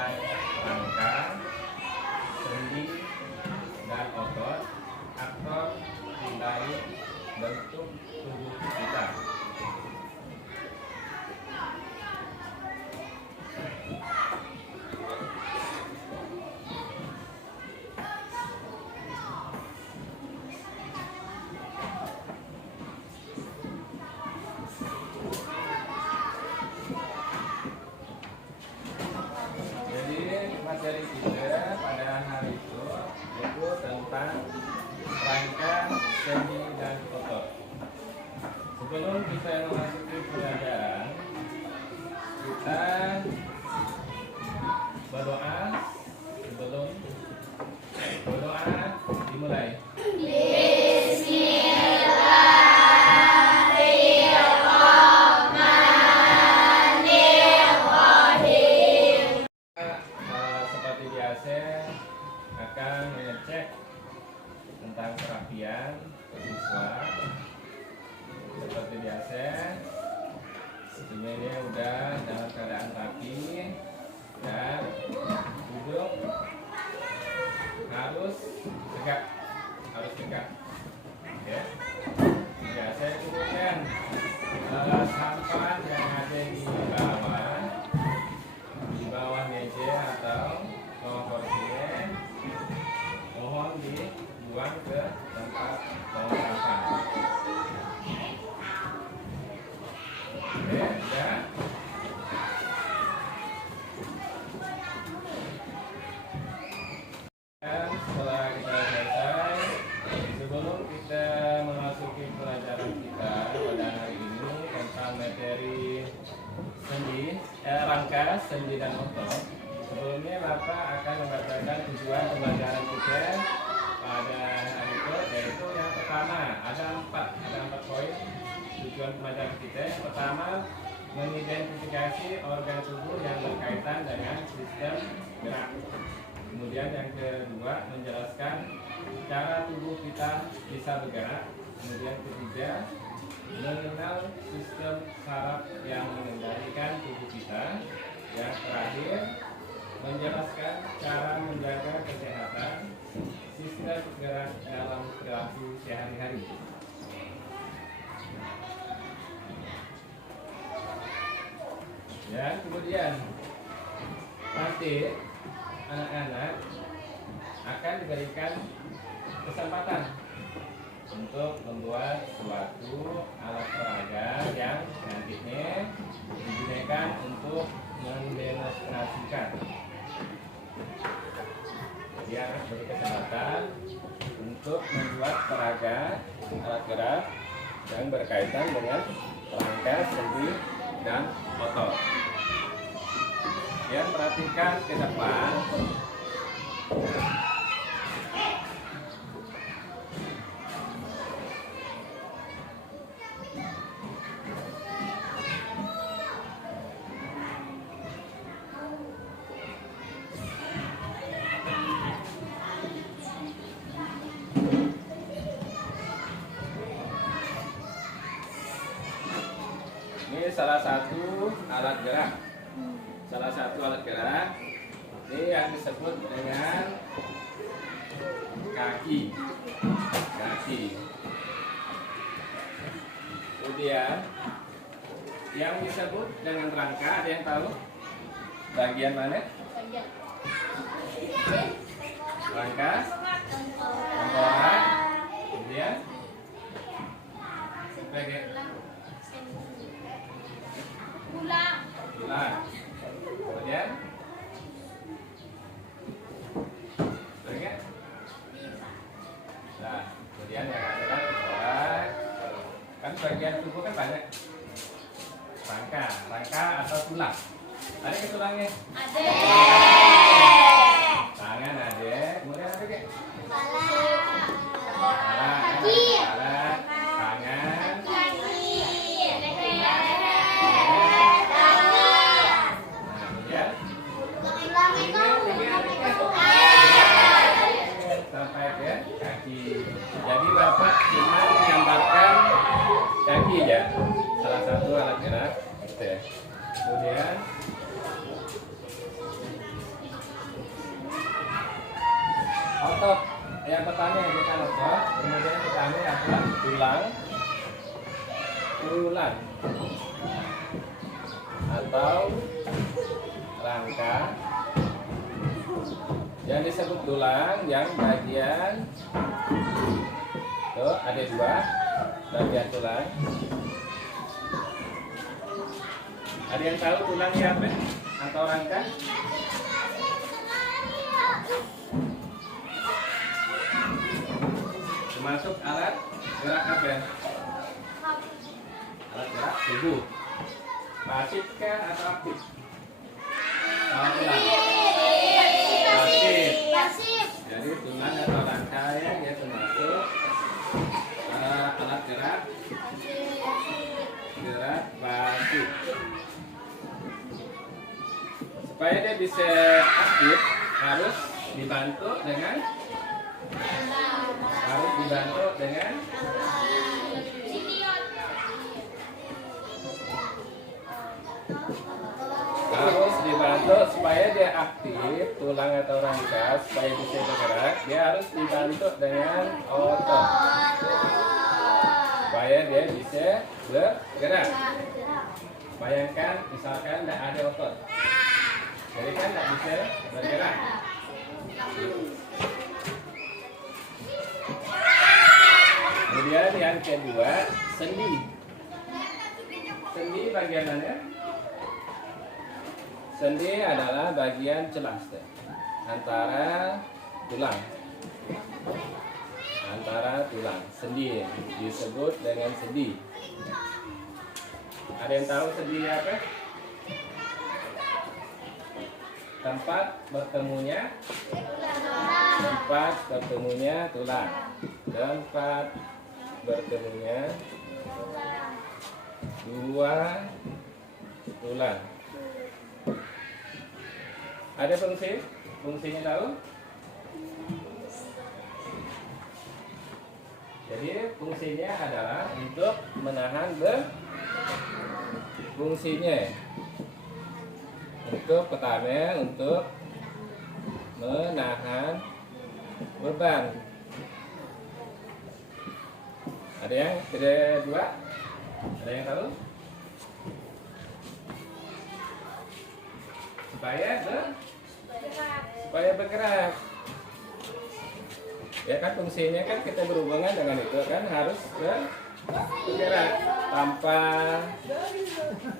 mulai rangka, sendi, dan otot atau dari bentuk tubuh kita. Materi kita pada hari itu yaitu tentang rangka, sendi, dan otot. Sebelum kita memasuki pelajaran, kita berdoa. Sebelum berdoa dimulai. Akan mengecek tentang kerapian siswa seperti biasa. Sebenarnya dia udah dalam keadaan rapi dan duduk harus tegak, ya. Biasa kemudian sampah yang ada di bawah meja atau bawah kursi mohon dibuang ke tempat tong sampah. Oke, ya. Dan setelah kita selesai, sebelum kita memasuki pelajaran kita pada hari ini tentang materi rangka, sendi, dan otot. Sebelumnya Bapak akan membacakan tujuan pembelajaran kita pada hari itu, yaitu yang pertama ada empat poin tujuan pembelajaran kita. Yang pertama, mengidentifikasi organ tubuh yang berkaitan dengan sistem gerak. Kemudian yang kedua, menjelaskan cara tubuh kita bisa bergerak. Kemudian ketiga, mengenal sistem saraf yang mengendalikan tubuh kita. Yang terakhir, menjelaskan cara menjaga kesehatan sistem gerak dalam perilaku sehari-hari. Dan kemudian nanti anak-anak akan diberikan kesempatan untuk membuat suatu alat peraga yang nantinya digunakan untuk mendemonstrasikan. Dia beri kesempatan untuk membuat peraga alat gerak yang berkaitan dengan rangka, sendi, dan otot. Ya, perhatikan ke depan. Ini salah satu alat gerak. Ini yang disebut dengan kaki. Kemudian yang disebut dengan rangka, ada yang tahu bagian mana? Rangka, tengkorak, kemudian bagian tulang. Kemudian nah, kemudian yang ada tengkorak. Kan bagian tubuh kan banyak. Rangka atau tulang. Ada ke tulangnya? Ada. Tangan ada. Kemudian ada ke? Kepala. Kaki. Tangan. Sampai ke kaki. Jadi Bapak cuma menggambarkan kaki ya, salah satu alat gerak. Kemudian otot. Yang pertama ini kan otot, kemudian pertama apa? Tulang atau rangka. Yang disebut tulang yang bagian tuh ada dua bagian tulang. Ada yang tahu tulangnya apa atau rangka? Termasuk alat gerak apa? Alat gerak tubuh. Pasif kah atau aktif? Pasif. Jadi tulang atau rangka ya dia termasuk alat gerak pasif. Supaya dia bisa aktif harus dibantu dengan supaya dia aktif tulang atau rangka supaya bisa bergerak dia harus dibantu dengan otot supaya dia bisa bergerak. Bayangkan misalkan tidak ada otot, jadi kan tidak bisa bergerak. Kemudian yang kedua, sendi. Sendi bagian mana? Sendi adalah bagian celah antara tulang. Sendi disebut dengan sendi. Ada yang tahu sendi apa? Tempat bertemunya tulang. Tempat bertemunya dua tulang. Ada fungsinya tahu? Jadi fungsinya adalah untuk menahan untuk pertama untuk menahan beban. Ada yang kedua? Ada yang tahu? Supaya bergerak. Ya kan fungsinya kan kita berhubungan dengan itu kan harus bergerak tanpa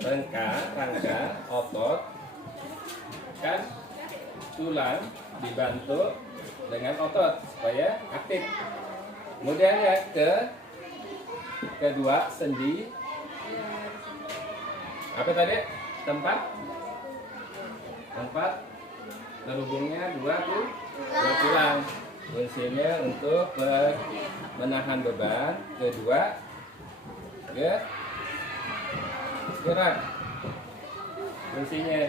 rangka otot kan tulang dibantu dengan otot supaya aktif. Kemudian yang kedua sendi. Apa tadi? Tempat terhubungnya dua tulang. Fungsinya untuk menahan beban. Kedua gerak fungsinya.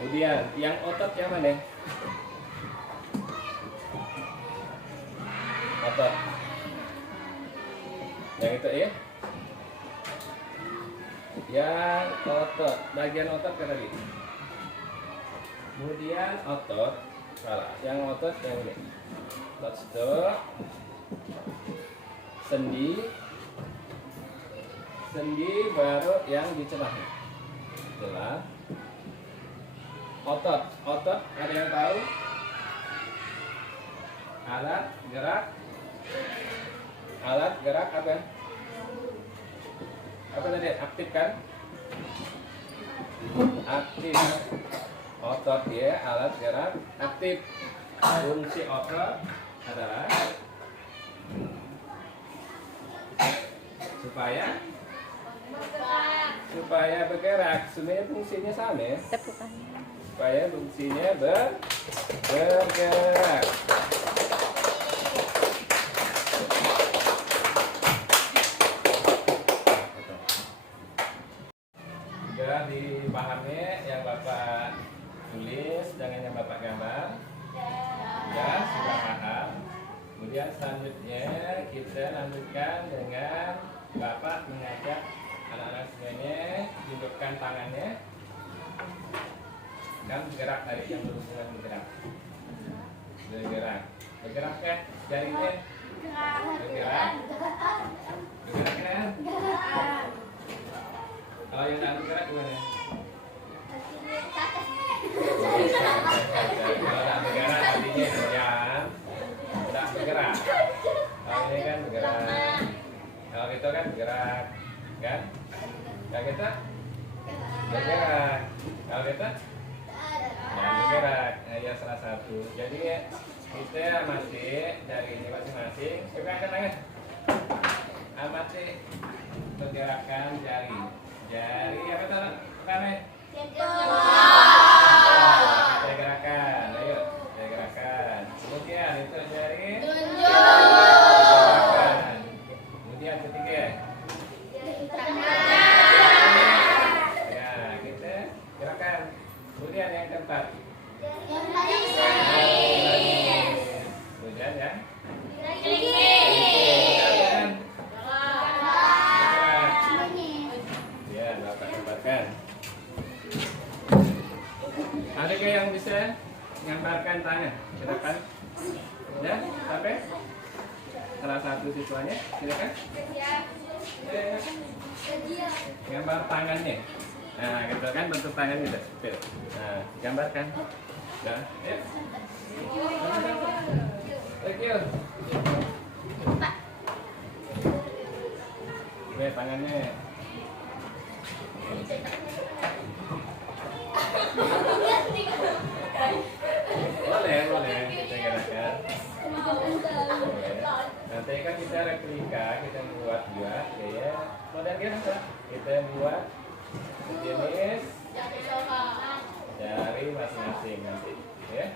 Kemudian yang otot yang mana? Otot yang itu ya? Yang otot, bagian otot kan tadi. Kemudian otot, salah. Yang otot yang ini. Otot itu sendi baru yang dicelah. Otot ada yang tahu? Alat gerak apa? Apa tadi? Aktif kan? Aktif. Otot ya, alat gerak aktif. Fungsi otot adalah supaya bergerak. Sebenarnya fungsinya sama ya? Supaya fungsinya bergerak. Sudah dipahami yang Bapak tulis dengan yang Bapak gambar? Ya, sudah paham. Kemudian selanjutnya kita lanjutkan dengan Bapak mengajak anak-anak semuanya tundukkan tangannya dan bergerak tadi yang berhubungan bergerak. Bergerak. Bergerak kan? Jarinya bergerak. Bergerak kan? Kalau yang nggak bergerak gimana? Kalau nggak bergerak artinya diam. Nggak bergerak. Kalau ini kan bergerak. Kalau gitu kan bergerak, kan? Kalau kita bergerak. Kalau kita jangan bergerak. Nah, ya salah satu. Jadi kita amati dari ini masing-masing. Coba angkat tangan. Amati pergerakan jari. Jari apa tuh? Pertama. Kita gerakan. Ayo, kita gerakan. Kemudian itu jari. Gerakan. Kemudian ketiga. Ya, kita gerakan. Kemudian yang keempat. Kemudian ya. Ya, Bapak gambarkan. Ada yang bisa gambarkan tangan? Silakan. Ya, sampai salah satu siswanya, silakan. Gambar tangannya. Nah, gitu kan bentuk tangan gitu. Nah, gambarkan. Nah, ya. Thank you. Oke, tangannya. Boleh kita gerakan. Boleh. Nanti kan kita replika, kita buat ya model biasa. Kita buat jenis dari masing-masing nanti, ya.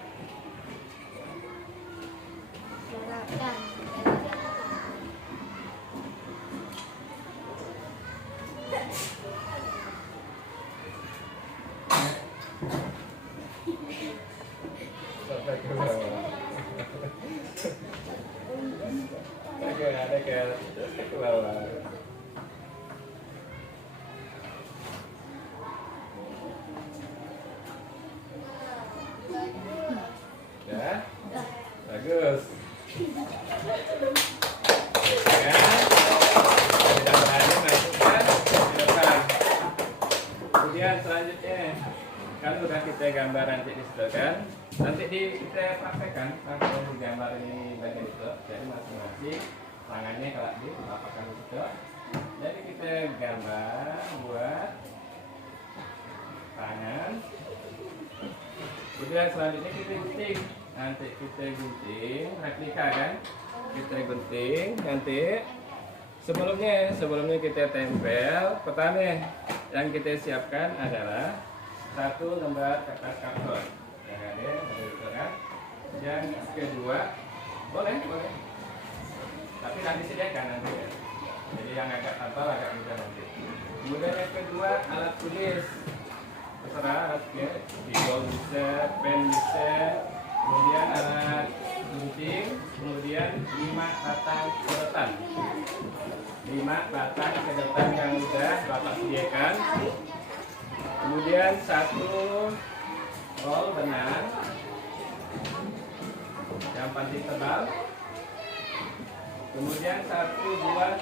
Ada ke bawah. Ya, bagus. Ya, tidak berani masukkan ke depan. Kemudian selanjutnya, kan udah kita gambar nanti di situ kan. Nanti kita praktekkan langsung digambar ini bagian itu. Jadi masing-masing tangannya kalau dilapakan itu. Jadi kita gambar buat tangan. Kemudian selanjutnya kita gunting. Nanti kita gunting replika kan. Kita gunting nanti. Sebelumnya kita tempel. Pertama yang kita siapkan adalah satu lembar kertas karton. Yang ada itu kan. Yang kedua boleh. Tapi nanti disediakan nanti ya. Jadi yang agak tebal agak mudah nanti. Kemudian yang kedua alat tulis. Terserah alatnya, bigol bisa, pen bisa. Kemudian alat gunting. Kemudian 5 batang sedotan. 5 batang sedotan yang sudah Bapak sediakan. Kemudian 1 roll benang yang paling tebal. Kemudian 1 buah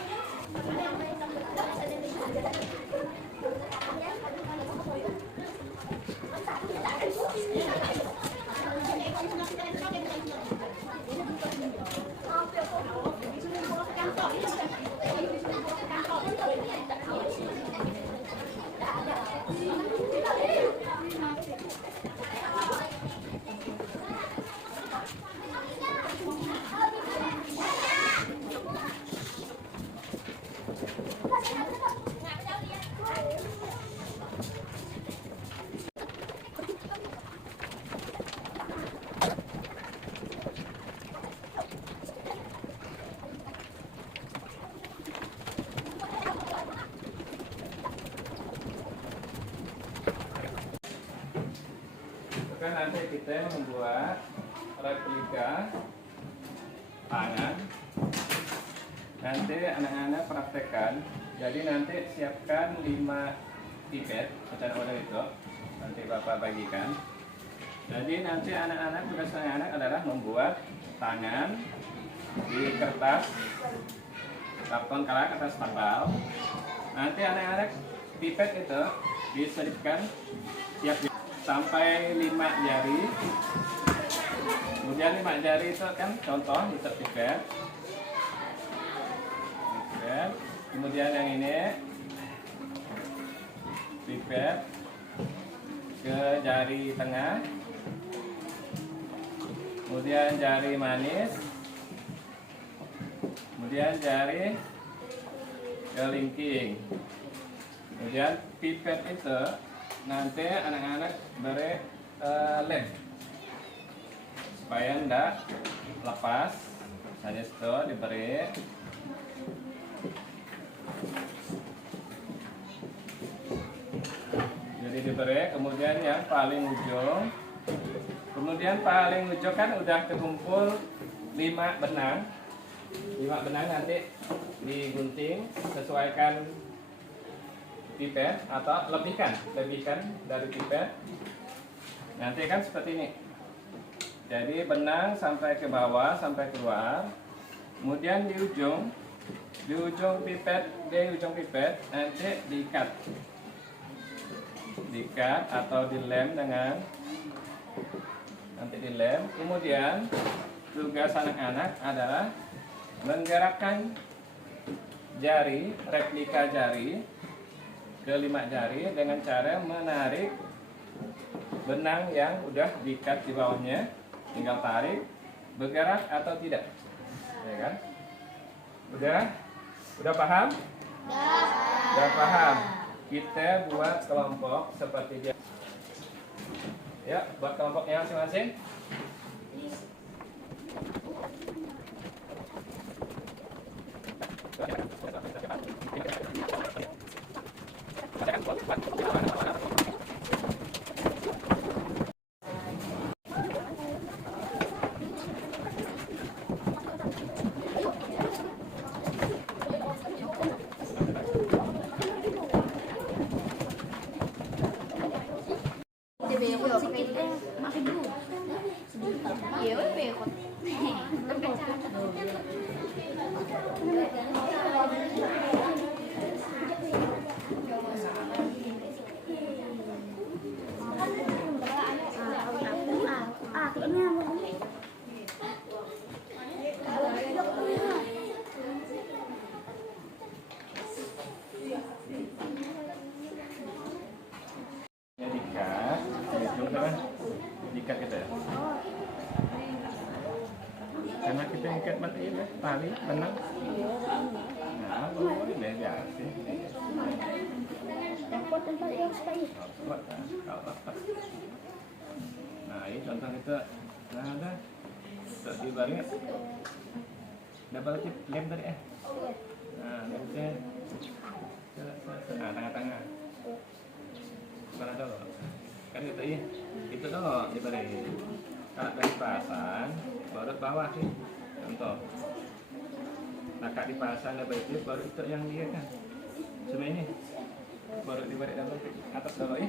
kan nanti kita membuat replika tangan. Nanti anak-anak praktekkan. Jadi nanti siapkan 5 pipet pecahan order itu. Nanti Bapak bagikan. Jadi nanti anak-anak, tugas anak-anak adalah membuat tangan di kertas karton karak atas tebal. Nanti anak-anak pipet itu diselipkan tiap sampai 5 jari. Kemudian 5 jari itu kan contoh untuk pipet. Kemudian yang ini pipet ke jari tengah, kemudian jari manis, kemudian jari kelingking. Kemudian pipet itu nanti anak-anak beri lem supaya tidak lepas. Hanya itu diberi. Jadi diberi, kemudian yang paling ujung, kan udah kekumpul 5 benang. 5 benang nanti digunting, sesuaikan pipet atau lebihkan dari pipet. Nanti kan seperti ini. Jadi benang sampai ke bawah, sampai keluar. Kemudian di ujung pipet nanti diikat atau dilem dengan Kemudian tugas anak-anak adalah menggerakkan jari, replika jari ke 5 jari dengan cara menarik benang yang udah diikat di bawahnya. Tinggal tarik, bergerak atau tidak, ya kan? Udah paham? Udah paham. Kita buat kelompok seperti dia. Ya, buat kelompoknya masing-masing. Diikat gitu ya. Karena kita ikat ini tali benang. Nah, boleh beda sih. Nah, ini contoh kita. Nah, ada di baris double tip lem tadi Nah, lemnya tengah-tengah. Mana dulu? Kan itu dulu diberi. Kalau dari pasang baru bawah sih. Contoh. Nah, kak dipasang double tip baru itu yang dia kan. Cuma ini baru diberi double tip atas dulu ya.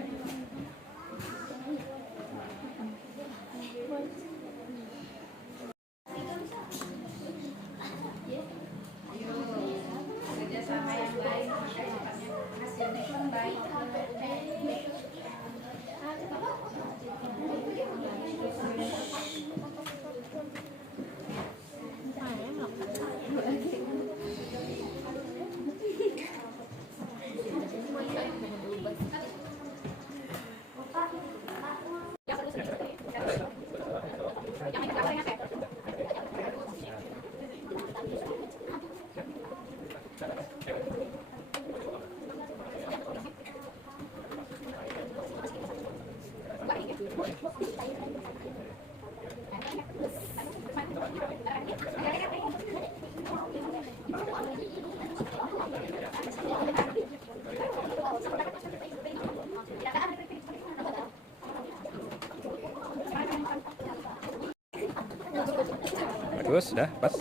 Bagus, dah pas.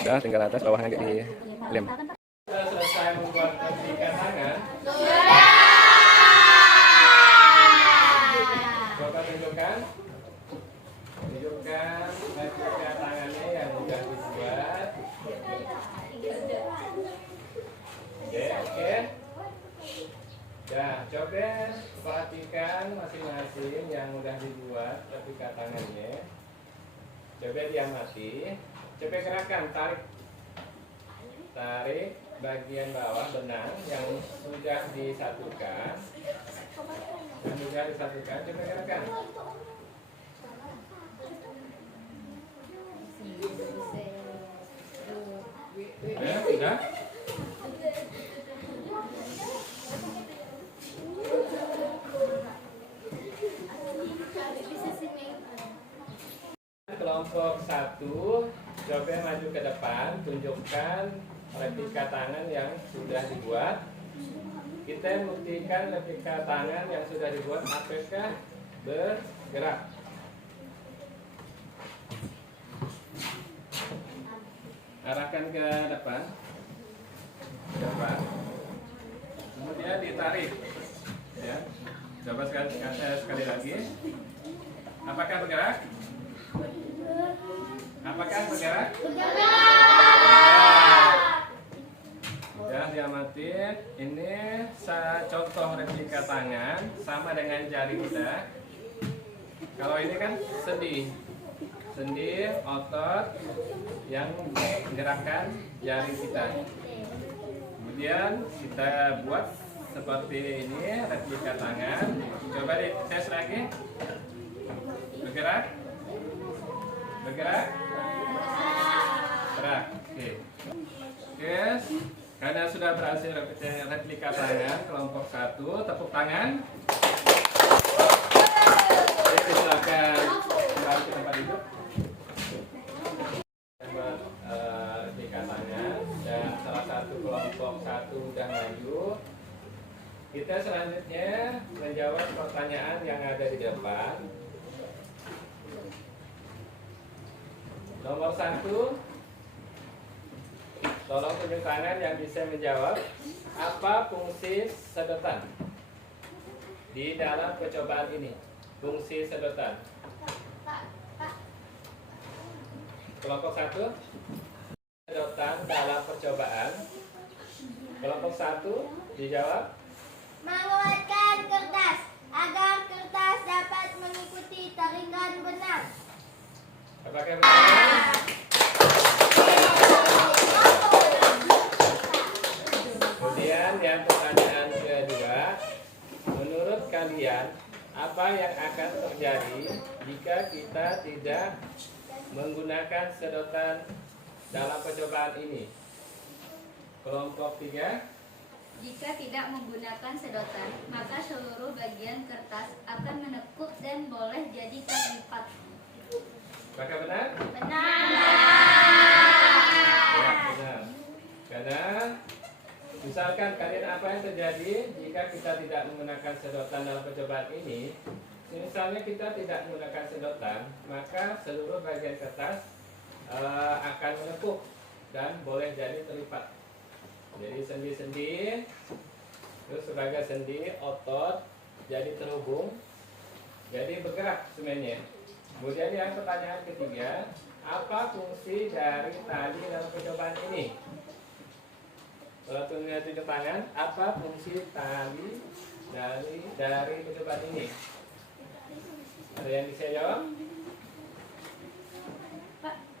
Udah tinggal atas bawahnya di lem. Selesai membuat replika tangan. masing-masing yang udah dibuat replika tangannya, coba diamati, coba gerakan, tarik bagian bawah benang yang sudah disatukan, coba gerakan. Sudah? Kelompok 1, coba maju ke depan, tunjukkan replika tangan yang sudah dibuat. Kita buktikan replika tangan yang sudah dibuat apakah bergerak. Arahkan ke depan, kemudian ditarik. Ya, coba sekali lagi. Apakah bergerak? Apakah bergerak? Ya, diamati. Ini contoh replika tangan sama dengan jari kita. Kalau ini kan sendi otot yang menggerakkan jari kita. Kemudian kita buat seperti ini replika tangan. Coba dites lagi. Bergerak? Gerak. Oke. Karena sudah berhasil replika tangan kelompok 1, tepuk tangan. Oke, silakan kembali ke tempat duduk. Buat replika tangan dan salah satu kelompok 1 sudah maju. Kita selanjutnya menjawab pertanyaan yang ada di depan. Nomor 1, tolong tunjuk tangan yang bisa menjawab apa fungsi sedotan di dalam percobaan ini. Fungsi sedotan. Kelompok 1, sedotan dalam percobaan. Kelompok 1 dijawab menguatkan kertas agar kertas dapat mengikuti tarikan benang. Apakah benar? Kemudian yang pertanyaan kedua, menurut kalian apa yang akan terjadi jika kita tidak menggunakan sedotan dalam percobaan ini? Kelompok 3, jika tidak menggunakan sedotan, maka seluruh bagian kertas akan menekuk dan boleh jadi terlipat. apakah benar? Benar. Ya, benar. Karena misalkan kalian apa yang terjadi jika kita tidak menggunakan sedotan dalam percobaan ini? Misalnya kita tidak menggunakan sedotan, maka seluruh bagian kertas akan menekuk dan boleh jadi terlipat. Jadi sendi-sendi, terus sebagai sendi otot jadi terhubung, jadi bergerak semuanya. Kemudian yang pertanyaan ketiga, apa fungsi dari tali dalam percobaan ini? Kalau tunjuk tangan, apa fungsi tali dari percobaan ini? Ada yang bisa jawab?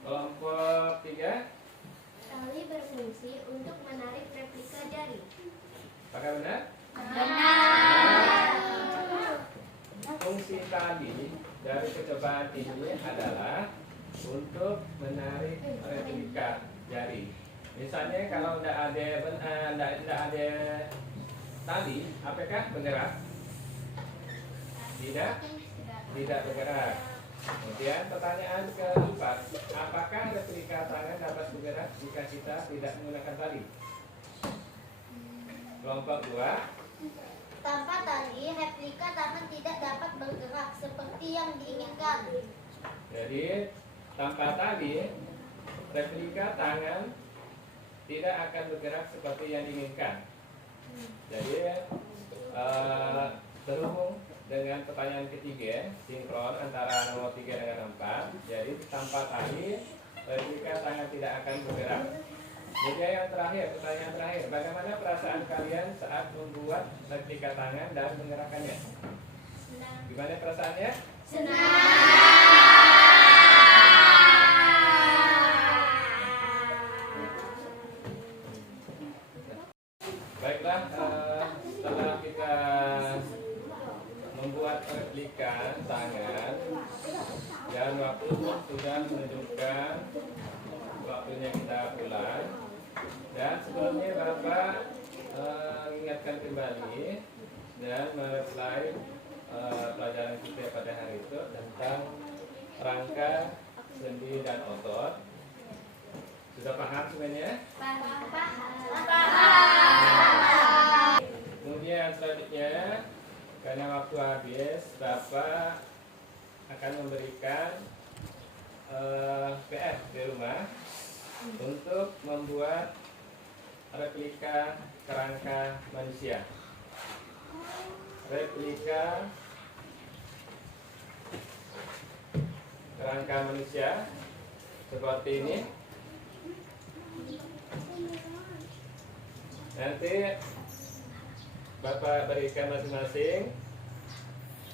Kelompok 3. Tali berfungsi untuk menarik replika jari. Apakah benar? Benar. Fungsi tali dari percobaan ini adalah untuk menarik replika jari. Misalnya kalau tidak ada tali, apakah bergerak? Tidak bergerak. Kemudian pertanyaan keempat, apakah replika tangan dapat bergerak jika kita tidak menggunakan tali? Kelompok 2. Tanpa tali, replika tangan tidak dapat bergerak seperti yang diinginkan. Jadi tanpa tali, replika tangan tidak akan bergerak seperti yang diinginkan. Jadi terhubung dengan pertanyaan ketiga, sinkron antara nomor 3 dengan 4. Jadi tanpa tali, replika tangan tidak akan bergerak. Kemudian yang terakhir, pertanyaan terakhir, bagaimana perasaan kalian saat membuat replika tangan dan menggerakkannya? Gimana perasaannya? Baiklah, setelah kita membuat replika tangan dan waktu pun sudah menunjukkan waktunya kita pulang. Dan sebelumnya Bapak ingatkan kembali dan mereply pelajaran kita pada hari itu tentang rangka, sendi, dan otot. Sudah paham semuanya? Kemudian selanjutnya, karena waktu habis, Bapak akan memberikan PR di rumah untuk membuat replika kerangka manusia. Replika kerangka manusia seperti ini. Nanti Bapak berikan masing-masing.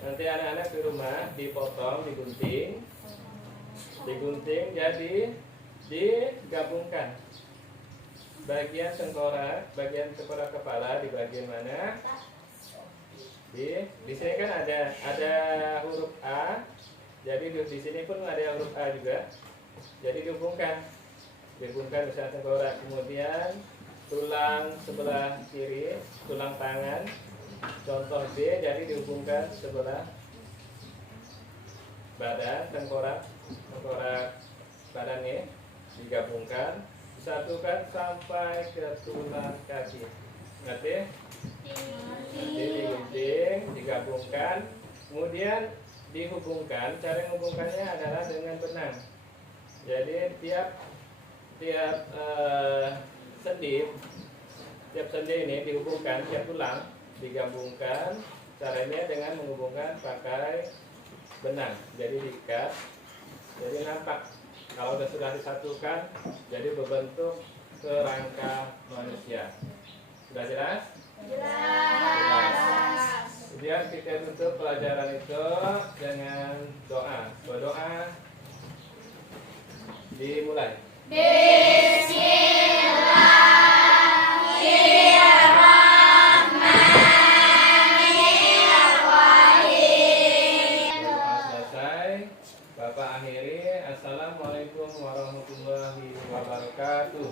Nanti anak-anak di rumah dipotong, digunting, jadi digabungkan. Bagian tengkorak kepala di bagian mana? Di sini kan ada huruf A. Jadi di sini pun ada huruf A juga. Jadi dihubungkan misalnya tengkorak, kemudian tulang sebelah kiri, tulang tangan, contoh D, jadi dihubungkan sebelah badan, tengkorak badannya digabungkan, disatukan sampai ke tulang kaki. Ngerti? Nanti digunting, digabungkan, kemudian dihubungkan. Cara menghubungkannya adalah dengan benang. Jadi tiap sendi ini dihubungkan, tiap tulang digabungkan. Caranya dengan menghubungkan pakai benang. Jadi diikat, jadi nampak. Kalau sudah disatukan, jadi berbentuk kerangka manusia. Sudah jelas? Jelas. Kemudian kita tutup pelajaran itu dengan doa. Berdoa dimulai. Selesai, Bapak akhiri. Assalamualaikum warahmatullahi wabarakatuh.